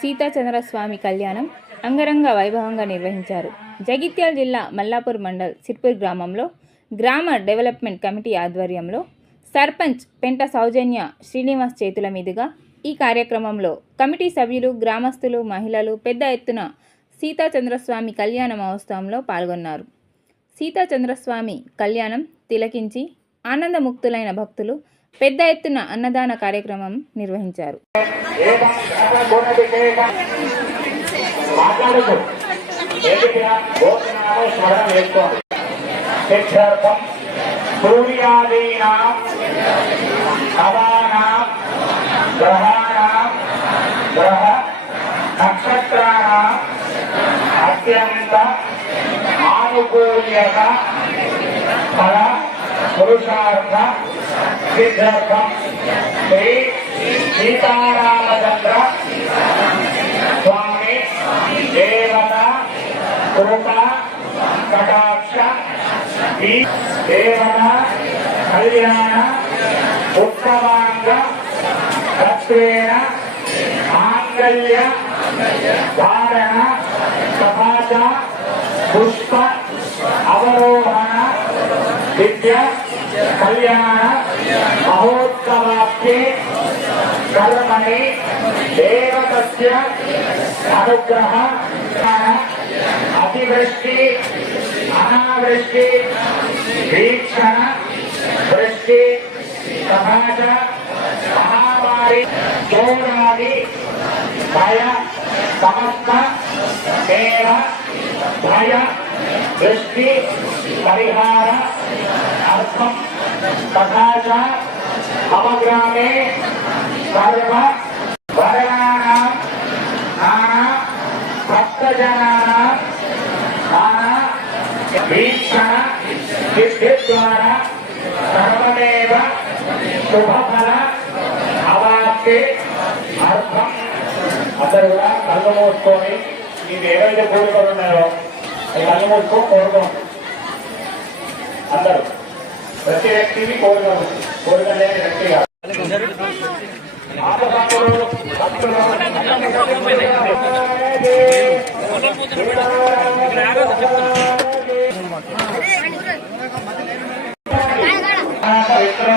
సీతాచంద్రస్వామి కళ్యాణం అంగరంగ వైభవంగా నిర్వహించారు. జగిత్యాల జిల్లా మల్లాపూర్ మండల్ సిర్పూర్ గ్రామంలో గ్రామ డెవలప్మెంట్ కమిటీ ఆధ్వర్యంలో సర్పంచ్ పెంట సౌజన్య శ్రీనివాస్ చేతుల మీదుగా ఈ కార్యక్రమంలో కమిటీ సభ్యులు, గ్రామస్తులు, మహిళలు పెద్ద ఎత్తున సీతాచంద్రస్వామి కళ్యాణ మహోత్సవంలో పాల్గొన్నారు. సీతాచంద్రస్వామి కళ్యాణం తిలకించి ఆనందముక్తులైన భక్తులు పెద్ద ఎత్తున అన్నదాన కార్యక్రమం నిర్వహించారు. అత్యంత ఆనుకూల్యత ఫల పురుషార్థ సిద్ధార్థం శ్రీ సీతారామచంద్ర స్వామి దేవత కృప కటాక్ష ఈ దేవత కళ్యాణ ఉత్తమాంగ తత్వేన మాంగళ్య ధారణ సమాజ పుష్ప అవరోహణ విద్య కళ్యాణ మహోత్సవాఖ్యే కర్మణి దేవతస్య అనుగ్రహ అతివృష్టి అనావృష్టి వీక్షణ వృష్టి సమాజ మహామారి చోరాది భయ సమస్త దేవ భయ దృష్టి పరిహార అర్థం తథా చ మమ గ్రామే సర్వ వర్ణానాం నానా భక్తజనానాం నానా వీక్షణ సిద్ధి ద్వారా సర్వదేవ శుభఫల అవాప్తి అర్థం. అందరూ కూడా కళ్ళు మూసుకొని మీకు ఏవైతే కోరికలు ఉన్నాయో కళ్ళు మూసుకొని కోరుకోండి. అందరూ ప్రతి వ్యక్తిని కోరిక లేని వ్యక్తి కాదు. పవిత్ర